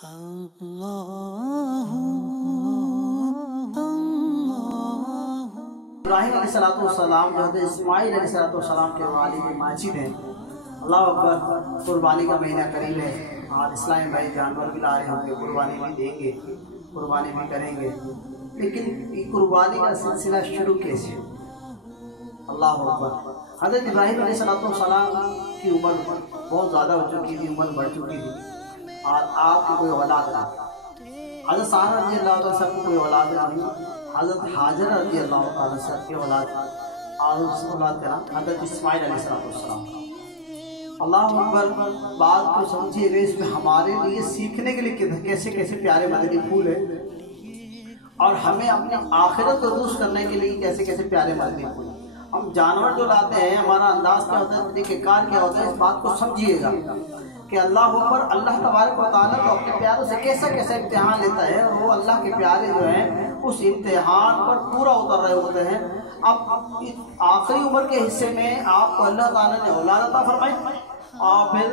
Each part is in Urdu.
ابراہیم علیہ السلام جو حضرت اسماعیل علیہ السلام کے والد ماجد ہیں. اللہ اکبر. قربانی کا مہینہ قریب ہے اور اسلامی بھائی جانور بھی لا رہے ہوں گے, قربانی بھی دیں گے, قربانی بھی کریں گے. لیکن قربانی کا سلسلہ شروع کیسے؟ اللہ اکبر. حضرت ابراہیم علیہ السلام کی عمر بہت زیادہ ہو چکی تھی, عمر بڑھ چکی تھی اور آپ کی کوئی اولاد نہیں. حضرت سارہ رضی اللہ عنہ سب کی کوئی اولاد نہیں. حضرت حاجر رضی اللہ عنہ سب کی اولاد اور اس اولاد کا نام حضرت اسماعیل علیہ السلام. اللہ اکبر. بات کو سمجھیے گا, اس میں ہمارے لیے سیکھنے کے لیے کیسے کیسے پیارے مدنی پھول ہیں اور ہمیں اپنی آخرت کو درست کرنے کے لیے کیسے کیسے پیارے مدنی پھول. ہم جانور جو لاتے ہیں, ہمارا انداز کیا ہوتا ہے, طریقہ کار کیا ہوتا ہے, اس بات کو سمجھیے گا کہ اللہ اکبر. اللہ تبارک و تعالیٰ تو اپنے پیاروں سے کیسا کیسا امتحان لیتا ہے اور وہ اللہ کے پیارے جو ہیں اس امتحان پر پورا اتر رہے ہوتے ہیں. اب آخری عمر کے حصے میں آپ کو اللہ تعالیٰ نے اولاد عطا فرمائی اور پھر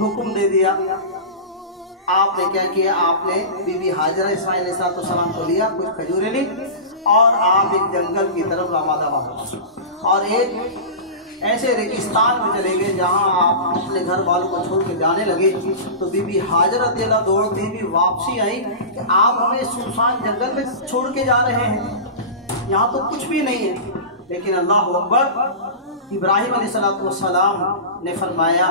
حکم دے دیا. آپ نے کیا کیا, آپ نے بی بی حاجرہ اسماعیل علیہ السلام کو لیا, کچھ کھجوریں لی اور آپ ایک جنگل کی طرف روانہ ہوا اور ایک ایسے ریگستان میں چلے گئے جہاں آپ اپنے گھر والوں کو چھوڑ کے جانے لگے. تو بی بی حاجرہ رضی اللہ دوڑتی بھی واپسی آئی کہ آپ ہمیں سنسان جنگل میں چھوڑ کے جا رہے ہیں, یہاں تو کچھ بھی نہیں ہے. لیکن اللہ اکبر, ابراہیم علیہ السلام نے فرمایا,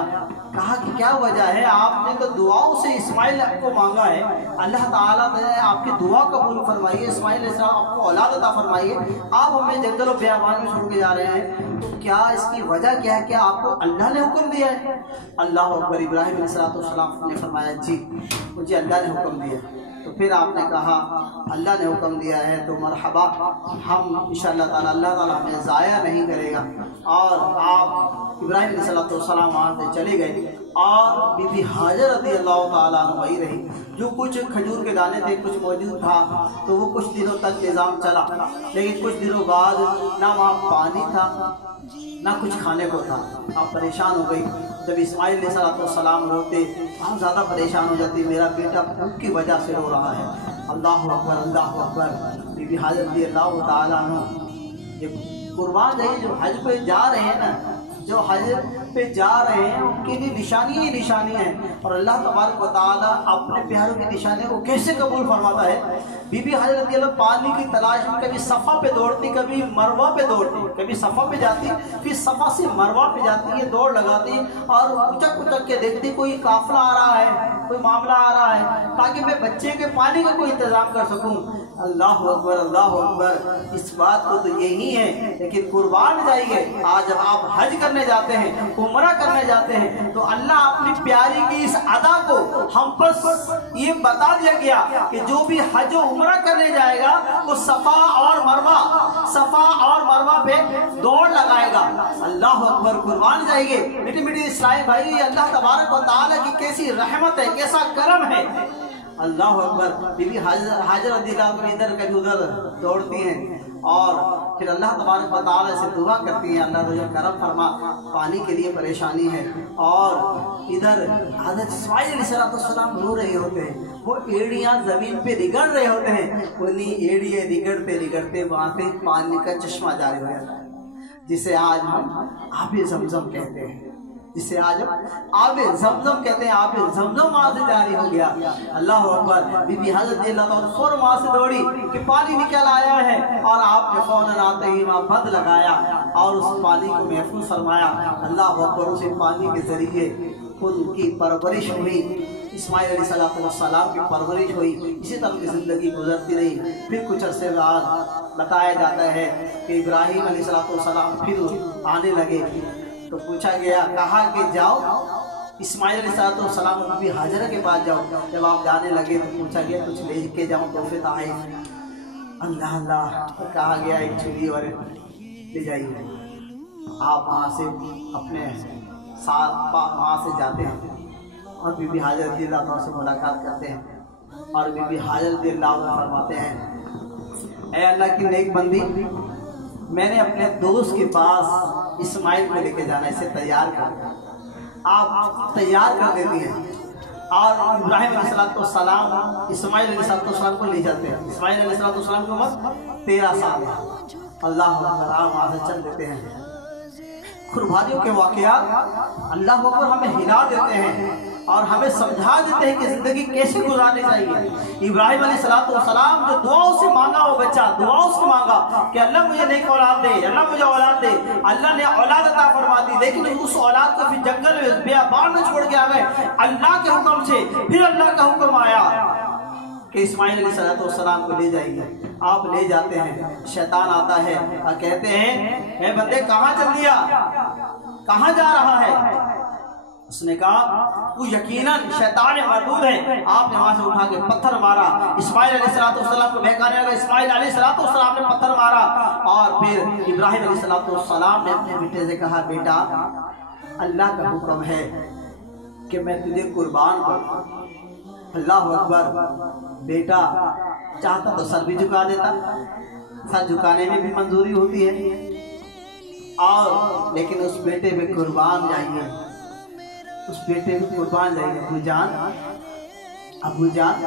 کہا کہ کیا وجہ ہے, آپ نے تو دعاؤں سے اسماعیل کو مانگا ہے, اللہ تعالیٰ نے آپ کی دعا قبول فرمائیے, اسماعیل علیہ السلام آپ کو اولاد عطا فرمائیے, آپ ہمیں جنگل و بیابان میں چھوڑ کے جا رہے ہیں, تو کیا اس کی وجہ کیا ہے, کیا آپ کو اللہ نے حکم دیا ہے؟ اللہ اکبر. ابراہیم علیہ السلام نے فرمایا, جی مجھے اللہ نے حکم دیا. تو پھر آپ نے کہا اللہ نے حکم دیا ہے تو مرحبا, ہم انشاءاللہ تعالیٰ اللہ تعالیٰ ہمیں ضائع نہیں کرے گا. اور آپ ابراہیم علیہ السلام وہاں سے چلے گئے اور بی بی حاجر رضی اللہ تعالیٰ عنہ وہی رہی. جو کچھ کھجور کے دانے تھے کچھ موجود تھا تو وہ کچھ دنوں تک نظام چلا, لیکن کچھ دنوں بعد نہ وہاں پانی تھا نہ کچھ کھانے کو تھا. آپ پریشان ہو گئی. جب اسماعیل علیہ السلام روتے ہم زیادہ پریشان ہو جاتی, میرا بیٹا بھوک کی وجہ سے رو رہا ہے. اللہ اکبر, اللہ اکبر. بی بی حاجر رضی اللہ تعالیٰ عنہ یہ قربان ہے, جو حج پہ جا رہے ہیں نا, جو حج پہ جا رہے ہیں ان کے لیے نشانی ہی نشانی ہے. اور اللہ تبارک و تعالیٰ اپنے پیاروں کی نشانی کو کیسے قبول فرماتا ہے. بی بی حضرت رضی اللہ پانی کی تلاش میں کبھی صفا پہ دوڑتی, کبھی مروہ پہ دوڑتی, کبھی صفا پہ جاتی, پھر صفا سے مروہ پہ جاتی ہے, دوڑ لگاتی اور اچک اچک کے دیکھتی کوئی قافلہ آ رہا ہے, کوئی معاملہ آ رہا ہے, تاکہ میں بچے کے پانی کا کوئی انتظام کر سکوں. اللہ اکبر, اللہ اکبر. اس بات کو تو یہی ہے. لیکن قربان جائیے, آج جب آپ حج کرنے جاتے ہیں, عمرہ کرنے جاتے ہیں, تو اللہ اپنی پیاری کی اس ادا کو ہم پر یہ بتا دیا گیا کہ جو بھی حج و عمرہ کرنے جائے گا وہ صفا اور مروہ پہ دوڑ لگائے گا. اللہ اکبر. قربان جائیے میٹھی میٹھی اسلامی بھائی, اللہ تبارک و تعالیٰ کی کیسی رحمت ہے, کیسا کرم ہے. اللہ اکبر. بی بی حاجر رضی اللہ عنہ ادھر کبھی ادھر دوڑتی ہیں اور پھر اللہ تبارک و تعالیٰ سے دعا کرتی ہیں, اللہ تعالیٰ کرم فرما, پانی کے لیے پریشانی ہے. اور ادھر حضرت اسماعیل علیہ السلام رو رہے ہوتے ہیں, وہ ایڑیاں زمین پہ رگڑ رہے ہوتے ہیں. انہیں ایڑیاں رگڑتے رگڑتے وہاں سے پانی کا چشمہ جاری ہو جاتا ہے, جسے آج ہم آب زمزم کہتے ہیں, جسے آج آب زمزم کہتے ہیں. آب زمزم وہاں سے جاری ہو گیا. اللہ اکبر. بی بی حضرت اللہ تعالیٰ فوراً وہاں سے دوڑی کہ پانی نکل آیا ہے, اور آپ نے فوراً آتے ہی وہاں بند لگایا اور اس پانی کو محفوظ فرمایا. اللہ اکبر. اسے پانی کے ذریعے ان کی پرورش ہوئی, اسماعیل علیہ السلام کی پرورش ہوئی. اسی طرح کی زندگی گزرتی رہی. پھر کچھ عرصے بعد بتایا جاتا ہے کہ ابراہیم علیہ السلام پھر آنے لگے تو پوچھا گیا, کہا کہ جاؤ اسماعیل علیہ السلام بی بی حاجرہ کے پاس جاؤ. جب آپ جانے لگے تو پوچھا گیا کچھ لے کے جاؤں تحفے تحائف. اللہ اللہ. کہا گیا ایک چھری اور لے جائیے. آپ وہاں سے اپنے ساتھ وہاں سے جاتے ہیں اور بی بی حاجر رضی اللہ عنہ سے ملاقات کرتے ہیں, اور بی بی حاجر رضی اللہ عنہ فرماتے ہیں, اے اللہ کی نیک بندی, میں نے اپنے دوست کے پاس اسماعیل کو لے کے جانا, اسے تیار کر. آپ تیار کر دیتی ہیں اور ابراہیم علیہ السلام اسماعیل علیہ السلام کو لے جاتے ہیں. اسماعیل علیہ السلام کی عمر 13 سال ہے. اللہ اکبر. آپ وہاں سے چل دیتے ہیں. قربانیوں کے واقعات اللہ اکبر ہمیں ہلا دیتے ہیں اور ہمیں سمجھا دیتے ہیں کہ زندگی کیسے گزارنی چاہیے. ابراہیم علیہ السلام جو دعاؤں سے مانگا وہ بچہ دعاؤں سے مانگا کہ اللہ مجھے نیک اولاد دے, اللہ مجھے اولاد دے. اللہ نے اولاد عطا فرما دی, لیکن اس اولاد کو پھر جنگل میں بیابان میں چھوڑ کے آ گئے اللہ کے حکم سے. پھر اللہ کا حکم آیا کہ اسماعیل علیہ السلام کو لے جائیے. آپ لے جاتے ہیں. شیطان آتا ہے اور کہتے ہیں اے بندے کہاں چل دیا, کہاں جا رہا ہے؟ اس نے کہا وہ یقیناً شیطان مردود ہے. آپ نے وہاں سے اٹھا کے پتھر مارا. اسماعیل علیہ السلام کو بہکانے لگا. اسماعیل علیہ السلام نے پتھر مارا اور پھر ابراہیم علیہ السلام نے اپنے بیٹے سے کہا بیٹا اللہ کا حکم ہے کہ میں تجھے قربان کروں. اللہ اکبر. بیٹا چاہتا تو سر بھی جھکا دیتا, سر جھکانے میں بھی منظوری ہوتی ہے, اور لیکن اس بیٹے پہ قربان جائیے, اس بیٹے پہ قربان جائیے. ابو جان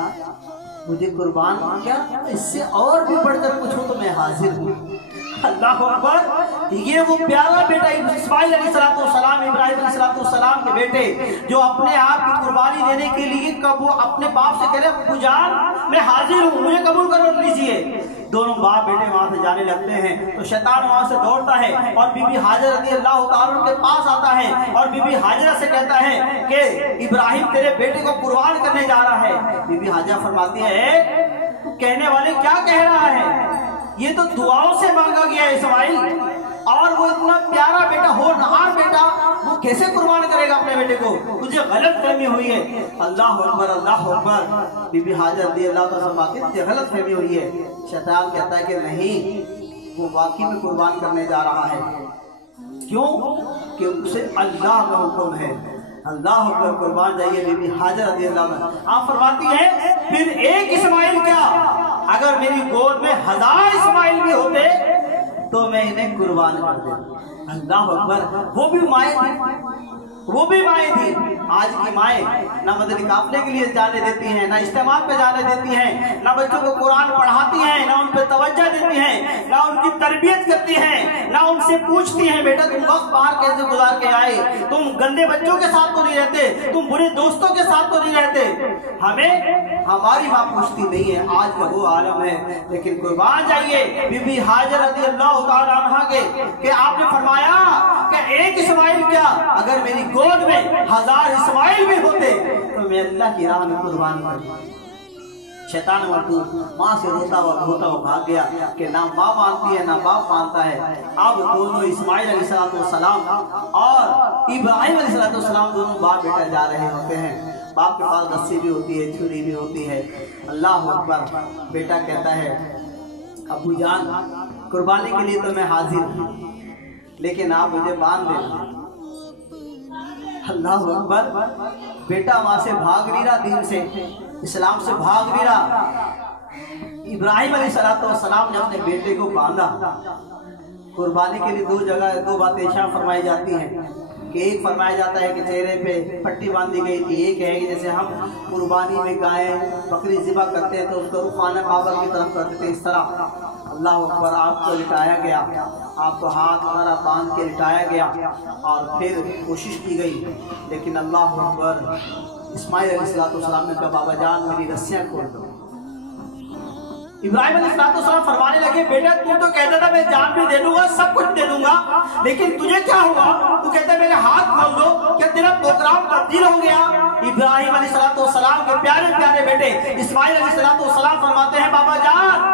مجھے قربان کیا, اس سے اور بھی بڑھ کر کچھ ہو تو میں حاضر ہوں. اللہ اکبر. یہ وہ پیارا بیٹا اسماعیل علیہ السلام, ابراہیم علیہ السلام کے بیٹے جو اپنے آپ کی قربانی دینے کے لیے کب وہ اپنے باپ سے کہہ رہے ابو جان میں حاضر ہوں, مجھے قبول کر لیجئے. دونوں باپ بیٹے وہاں سے جانے لگتے ہیں تو شیطان وہاں سے دوڑتا ہے اور بی بی حاجرہ رضی اللہ تعالیٰ کے پاس آتا ہے اور بی بی حاجرہ سے کہتا ہے کہ ابراہیم تیرے بیٹے کو قربان کرنے جا رہا ہے. بی بی حاجرہ فرماتی ہے تو کہنے والے کیا کہہ رہا ہے, یہ تو دعاؤں سے مانگا گیا ہے اسماعیل, اور وہ اتنا پیارا بیٹا ہونہار بیٹا وہ کیسے قربان کرے گا اپنے بیٹے کو, تجھے غلط فہمی ہوئی ہے. اللہ اکبر اللہ اکبر. بی بی حاجرہ رضی اللہ تعالیٰ تجھے غلط فہمی ہوئی ہے. شیطان کہتا ہے کہ نہیں, وہ واقعی میں قربان کرنے جا رہا ہے. کیوں کہ اسے اللہ کا حکم ہے. اللہ اکبر. قربان جائیے. بی بی حاجرہ رضی اللہ عنہ آپ فرماتی ہے پھر ایک اسماعیل کیا, اگر میری گود میں 1000 اسماعیل بھی ہوتے تو میں انہیں قربان کر دیتا. اللہ اکبر. وہ بھی مائیں تھی. آج کی مائیں نہ مدنی قافلے کے لیے جانے دیتی ہیں, نہ اجتماع پہ جانے دیتی ہیں, نہ بچوں کو قرآن پڑھاتی ہیں, نہ ان پہ توجہ دیتی ہیں, نہ ان کی تربیت کرتی ہیں, نہ ان سے پوچھتی ہیں بیٹا تم وقت باہر کیسے گزار کے آئے, تم گندے بچوں کے ساتھ تو نہیں رہتے, تم برے دوستوں کے ساتھ تو نہیں رہتے. ہمیں ہماری ماں پوچھتی نہیں ہے. آج کا وہ عالم ہے. لیکن قربان جائیے بی بی حاجرہ رضی اللہ تعالیٰ عنہ کے کہ آپ نے فرمایا کہ ایک اسماعیل کیا, اگر میری گود میں 1000 اسماعیل بھی ہوتے تو میں اللہ کی راہ میں قربان کر دوں. شیطان مردود ماں سے روتا ہوا بھاگ گیا کہ نہ ماں مانتی ہے نہ باپ مانتا ہے. اب دونوں اسماعیل علیہ السلام اور ابراہیم علیہ السلام دونوں باپ بیٹا جا رہے ہوتے ہیں. باپ کے پاس رسی بھی ہوتی ہے, چھری بھی ہوتی ہے. اللہ اکبر. بیٹا کہتا ہے ابو جان قربانی کے لیے تو میں حاضر ہوں, لیکن آپ مجھے باندھ دینا. اللہ اکبر. بیٹا وہاں سے بھاگ نہیں رہا, دین سے اسلام سے بھاگ نہیں رہا. ابراہیم علیہ السلام نے اپنے بیٹے کو باندھا. قربانی کے لیے دو باتیں ارشاد فرمائی جاتی ہیں کہ ایک فرمایا جاتا ہے کہ چہرے پہ پٹی باندھی گئی تھی. ایک ہے کہ جیسے ہم قربانی میں گائے بکری ذبح کرتے ہیں تو اس کو خانہ کعبہ کی طرف کرتے تھے, اس طرح. اللہ اکبر. آپ کو لٹایا گیا, آپ کو ہاتھ وغیرہ باندھ کے لٹایا گیا اور پھر کوشش کی گئی, لیکن اللہ اکبر. اسماعیل علیہ السلام نے کہا بابا جان میری رسیاں کھول دو. ابراہیم علیہ السلام فرمانے لگے بیٹا تو کہتا تھا میں جان بھی دے دوں گا, سب کچھ دے دوں گا, لیکن تجھے کیا ہوا, تو کہتا ہے میرے ہاتھ کھول دو. کیا تیرا پروگرام تبدیل ہو گیا؟ ابراہیم علیہ السلام کے پیارے پیارے بیٹے اسماعیل علیہ السلام فرماتے ہیں بابا جان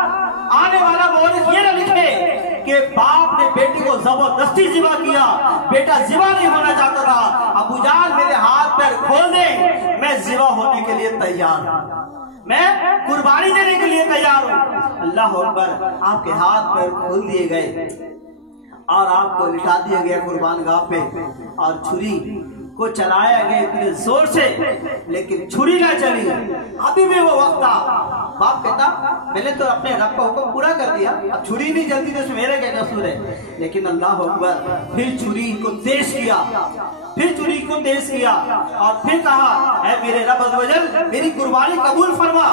آنے والا مورخ یہ نہ لکھے کہ باپ نے بیٹی کو زبردستی ذبح کیا, بیٹا ذبح نہیں ہونا چاہتا تھا. ابو جان میرے ہاتھ پیر کھول دیں, میں ذبح ہونے کے لیے تیار ہوں, میں قربانی دینے کے لیے تیار ہوں. اللہ اکبر. آپ کے ہاتھ پیر کھول دیے گئے اور آپ کو لٹا دیا گیا قربان گاہ پہ, اور چھری کو چلایا گیا اتنے زور سے, لیکن چھری نہ چلی. ابھی بھی وہ وقت تھا. باپ کہتا میں نے تو اپنے رب کا حکم پورا کر دیا, اب چھری نہیں چلتی تو اس میں میرا کیا قصور ہے. لیکن اللہ اکبر. پھر چھری کو تیز کیا, پھر چھری کو تیز کیا اور پھر کہا اے میرے رب عز و جل میری قربانی قبول فرما،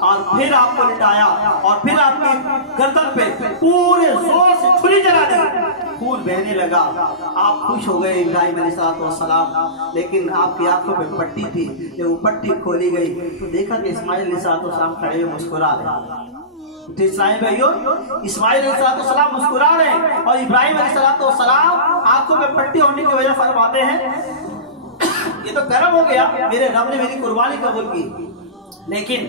اور پھر آپ کو لٹایا اور پھر آپ کی گردن پہ پورے زور سے چھری چلا دی، خون بہنے لگا۔ آپ خوش ہو گئے ابراہیم علیہ السلام، لیکن آپ کی آنکھوں پہ پٹی تھی، جب وہ پٹی کھولی گئی تو دیکھا کہ اسماعیل علیہ السلام کھڑے ہوئے مسکرا رہے۔ تو اسلام بھائیو، اسماعیل علیہ السلام مسکرا رہے ہیں اور ابراہیم علیہ السلام آنکھوں میں پٹی ہونے کی وجہ فرماتے ہیں یہ تو کرم ہو گیا، میرے رب نے میری قربانی قبول کی۔ لیکن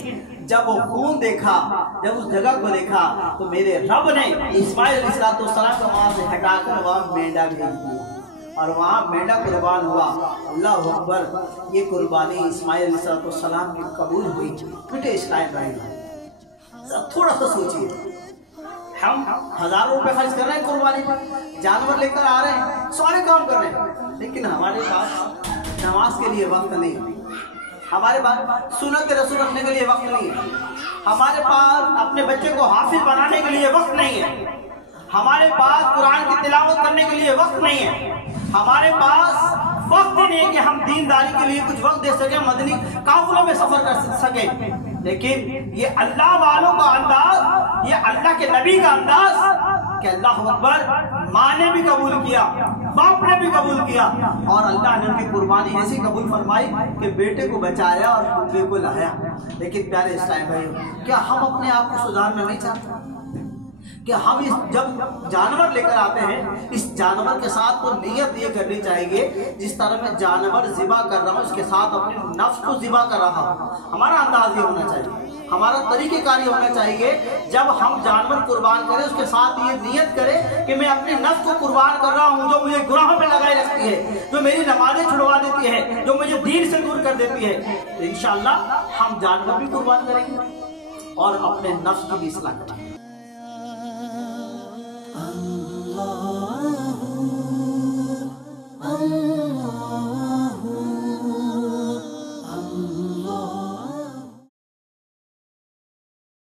جب وہ خون دیکھا، جب اس جگہ کو دیکھا تو میرے رب نے اسماعیل علیہ السلام کو وہاں سے ہٹا کر وہاں مینڈا بھیج دیا اور وہاں مینڈا قربان ہوا۔ اللہ اکبر، یہ قربانی اسماعیل علیہ السلام کی قبول ہوئی۔ بیٹے اسلام بھائی، تھوڑا سا سوچیے، ہم ہزاروں روپے خرچ کر رہے ہیں قربانی پر، جانور لے کر آ رہے ہیں، سارے کام کر رہے ہیں، لیکن ہمارے پاس نماز کے لیے وقت نہیں ہے، ہمارے پاس سنت رسول رکھنے کے لیے وقت نہیں ہے، ہمارے پاس اپنے بچے کو حافظ بنانے کے لیے وقت نہیں ہے، ہمارے پاس قرآن کی تلاوت کرنے کے لیے وقت نہیں ہے، ہمارے پاس وقت ہی نہیں ہے کہ ہم دینداری کے لیے کچھ وقت دے سکیں، مدنی قافلوں میں سفر کر سکیں۔ لیکن یہ اللہ والوں کا انداز، یہ اللہ کے نبی کا انداز کہ اللہ اکبر، ماں نے بھی قبول کیا، باپ نے بھی قبول کیا، اور اللہ نے ان کی قربانی ایسی قبول فرمائی کہ بیٹے کو بچایا اور بیٹے کو لایا۔ لیکن پیارے اسلام بھائیو، کیا ہم اپنے آپ کو سدھارنا نہیں چاہتے؟ کہ ہم جب جانور لے کر آتے ہیں، اس جانور کے ساتھ تو نیت یہ کرنی چاہیے جس طرح میں جانور ذبح کر رہا ہوں اس کے ساتھ اپنے نفس کو ذبح کر رہا ہوں۔ ہمارا انداز یہ ہونا چاہیے، ہمارا طریقہ کار یہ ہونا چاہیے، جب ہم جانور قربان کریں اس کے ساتھ یہ نیت کریں کہ میں اپنے نفس کو قربان کر رہا ہوں جو مجھے گناہوں پہ لگائے رکھتی ہے، جو میری نمازیں چھڑوا دیتی ہے، جو مجھے دین سے دور کر دیتی ہے۔ تو انشاءاللہ ہم جانور بھی قربان کریں گے اور اپنے نفس کی بھی اصلاح کریں گے۔